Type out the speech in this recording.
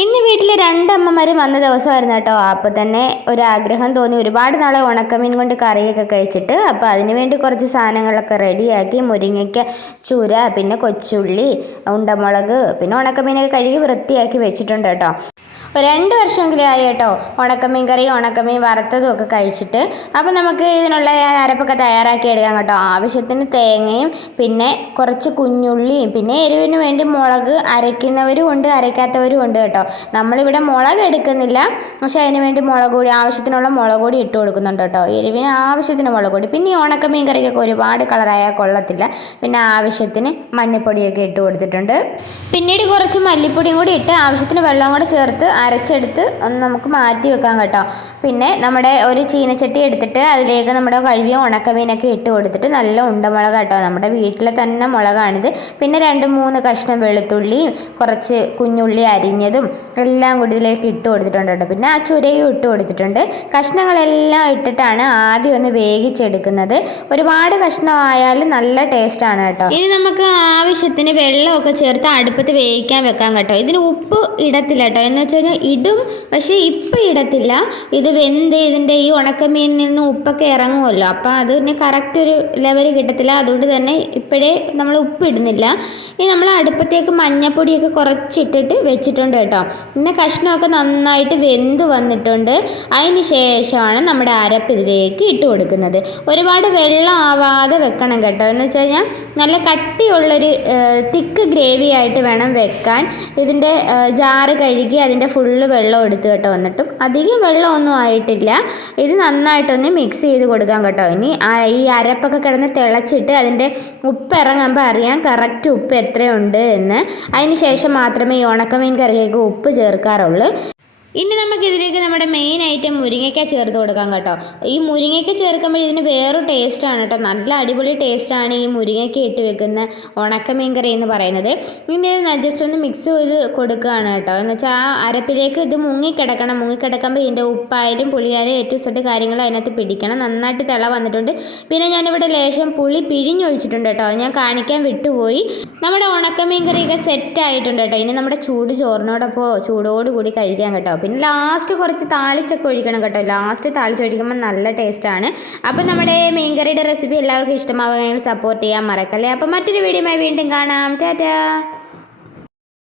ഇന്ന് വീട്ടിൽ രണ്ടമ്മമാർ വന്ന ദിവസമായിരുന്നു കേട്ടോ. അപ്പോൾ തന്നെ ഒരു ആഗ്രഹം തോന്നി. ഒരുപാട് നാളെ ഉണക്കമീൻ കൊണ്ട് കറിയൊക്കെ കഴിച്ചിട്ട് അപ്പോൾ അതിന് വേണ്ടി കുറച്ച് സാധനങ്ങളൊക്കെ റെഡിയാക്കി. മുരിങ്ങയ്ക്ക ചുര പിന്നെ കൊച്ചുള്ളി ഉണ്ടമുളക് പിന്നെ ഉണക്കമീനൊക്കെ കഴുകി വൃത്തിയാക്കി വെച്ചിട്ടുണ്ട് കേട്ടോ. രണ്ട് വർഷമെങ്കിലും ആയി കേട്ടോ. ഉണക്കമീൻ കറി ഉണക്കമീൻ വറുത്തതും ഒക്കെ കഴിച്ചിട്ട്. അപ്പോൾ നമുക്ക് ഇതിനുള്ള അരപ്പൊക്കെ തയ്യാറാക്കി എടുക്കാം കേട്ടോ. ആവശ്യത്തിന് തേങ്ങയും പിന്നെ കുറച്ച് കുഞ്ഞുള്ളിയും പിന്നെ എരിവിന് വേണ്ടി മുളക് അരയ്ക്കുന്നവരും ഉണ്ട് അരയ്ക്കാത്തവരും ഉണ്ട് കേട്ടോ. നമ്മളിവിടെ മുളക് എടുക്കുന്നില്ല. പക്ഷേ അതിന് വേണ്ടി മുളക് പൊടി ആവശ്യത്തിനുള്ള മുളക് പൊടി ഇട്ട് കൊടുക്കുന്നുണ്ട് കേട്ടോ. എരിവിന് ആവശ്യത്തിന് മുളക് പൊടി. പിന്നെ ഈ ഉണക്കമീൻ കറിക്കൊക്കെ ഒരുപാട് കളറായാൽ കൊള്ളത്തില്ല. പിന്നെ ആവശ്യത്തിന് മഞ്ഞൾപ്പൊടിയൊക്കെ ഇട്ട് കൊടുത്തിട്ടുണ്ട്. പിന്നീട് കുറച്ച് മല്ലിപ്പൊടിയും കൂടി ഇട്ട് ആവശ്യത്തിന് വെള്ളം കൂടെ ചേർത്ത് അരച്ചെടുത്ത് ഒന്ന് നമുക്ക് മാറ്റി വെക്കാം കേട്ടോ. പിന്നെ നമ്മുടെ ഒരു ചീനച്ചട്ടി എടുത്തിട്ട് അതിലേക്ക് നമ്മുടെ കഴുകിയ ഉണക്കമീനൊക്കെ ഇട്ട് കൊടുത്തിട്ട് നല്ല ഉണ്ടമുളക് കേട്ടോ. നമ്മുടെ വീട്ടിലെ തന്നെ മുളകാണിത്. പിന്നെ രണ്ട് മൂന്ന് കഷ്ണം വെളുത്തുള്ളിയും കുറച്ച് കുഞ്ഞുള്ളി അരിഞ്ഞതും എല്ലാം കൂടി ഇതിലേക്ക് ഇട്ട് കൊടുത്തിട്ടുണ്ട് കേട്ടോ. പിന്നെ ആ ചുരയും ഇട്ട് കൊടുത്തിട്ടുണ്ട്. കഷ്ണങ്ങളെല്ലാം ഇട്ടിട്ടാണ് ആദ്യം ഒന്ന് വേവിച്ചെടുക്കുന്നത്. ഒരുപാട് കഷ്ണമായാലും നല്ല ടേസ്റ്റാണ് കേട്ടോ. ഇനി നമുക്ക് ആവശ്യത്തിന് വെള്ളമൊക്കെ ചേർത്ത് അടുപ്പത്ത് വേവിക്കാൻ വെക്കാം കേട്ടോ. ഇതിന് ഉപ്പ് ഇടത്തില്ല കേട്ടോ. എന്ന് വെച്ച് കഴിഞ്ഞാൽ ഇടും. പക്ഷേ ഇപ്പം ഇടത്തില്ല. ഇത് വെന്ത് ഇതിന്റെ ഈ ഉണക്കമീനിൽ നിന്ന് ഉപ്പൊക്കെ ഇറങ്ങുമല്ലോ. അപ്പം അതിന് കറക്റ്റ് ഒരു ലെവൽ കിട്ടത്തില്ല. അതുകൊണ്ട് തന്നെ ഇപ്പോഴേ നമ്മൾ ഉപ്പ് ഇടുന്നില്ല. ഇനി നമ്മൾ അടുപ്പത്തേക്ക് മഞ്ഞപ്പൊടിയൊക്കെ കുറച്ചിട്ടിട്ട് വെച്ചിട്ടുണ്ട് കേട്ടോ. പിന്നെ കഷ്ണമൊക്കെ നന്നായിട്ട് വെന്ത് വന്നിട്ടുണ്ട്. അതിന് ശേഷമാണ് നമ്മുടെ അരപ്പ് ഇതിലേക്ക് ഇട്ട് കൊടുക്കുന്നത്. ഒരുപാട് വെള്ളം ആവാതെ വെക്കണം കേട്ടോ. എന്ന് വെച്ച് കഴിഞ്ഞാൽ നല്ല കട്ടിയുള്ളൊരു തിക്ക് ഗ്രേവി ആയിട്ട് വേണം വെക്കാൻ. ഇതിന്റെ ജാറ് കഴുകി അതിന്റെ ഫുള്ള് വെള്ളം എടുത്ത് കേട്ടോ എന്നിട്ടും അധികം വെള്ളമൊന്നും ആയിട്ടില്ല. ഇത് നന്നായിട്ടൊന്ന് മിക്സ് ചെയ്ത് കൊടുക്കാം കേട്ടോ. ഇനി ഈ അരപ്പൊക്കെ കിടന്ന് തിളച്ചിട്ട് അതിന്റെ ഉപ്പ് ഇറങ്ങുമ്പോൾ അറിയാം കറക്റ്റ് ഉപ്പ് എത്രയുണ്ട് എന്ന്. അതിന് ശേഷം മാത്രമേ ഈ ഉണക്കമീൻ കറിയൊക്കെ ഉപ്പ് ചേർക്കാറുള്ളൂ. ഇനി നമുക്കിതിലേക്ക് നമ്മുടെ മെയിൻ ഐറ്റം മുരിങ്ങയ്ക്ക ചേർത്ത് കൊടുക്കാം കേട്ടോ. ഈ മുരിങ്ങയ്ക്ക ചേർക്കുമ്പോൾ ഇതിന് വേറൊരു ടേസ്റ്റാണ് കേട്ടോ. നല്ല അടിപൊളി ടേസ്റ്റാണ് ഈ മുരിങ്ങയ്ക്ക ഇട്ട് വെക്കുന്ന ഉണക്കമീൻ കറി എന്ന് പറയുന്നത്. ഇനി ജസ്റ്റ് ഒന്ന് മിക്സ് ചെയ്ത് കൊടുക്കുകയാണ് കേട്ടോ. എന്ന് വെച്ചാൽ ആ അരപ്പിലേക്ക് ഇത് മുങ്ങിക്കിടക്കണം. മുങ്ങിക്കിടക്കുമ്പോൾ ഇതിന്റെ ഉപ്പായാലും പുളിയായാലും ഏറ്റവും സെറ്റ് കാര്യങ്ങൾ അതിനകത്ത് പിടിക്കണം. നന്നായിട്ട് തിള വന്നിട്ടുണ്ട്. പിന്നെ ഞാനിവിടെ ലേശം പുളി പിഴിഞ്ഞൊഴിച്ചിട്ടുണ്ട് കേട്ടോ. ഞാൻ കാണിക്കാൻ വിട്ടുപോയി. നമ്മുടെ ഉണക്കമീൻ കറിയൊക്കെ സെറ്റ് ആയിട്ടുണ്ട് കേട്ടോ. ഇനി നമ്മുടെ ചൂട് ചോറിനോടൊപ്പം ചൂടോടുകൂടി കഴിക്കാം കേട്ടോ. പിന്നെ ലാസ്റ്റ് കുറച്ച് താളിച്ചൊക്കെ ഒഴിക്കണം കേട്ടോ. ലാസ്റ്റ് താളിച്ചൊഴിക്കുമ്പോൾ നല്ല ടേസ്റ്റാണ് അപ്പോൾ നമ്മുടെ മീൻ കറിയുടെ റെസിപ്പി എല്ലാവർക്കും ഇഷ്ടമാവുകയാണെങ്കിൽ സപ്പോർട്ട് ചെയ്യാൻ മറക്കല്ലേ. അപ്പോൾ മറ്റൊരു വീഡിയോയുമായി വീണ്ടും കാണാം. ടാറ്റാ.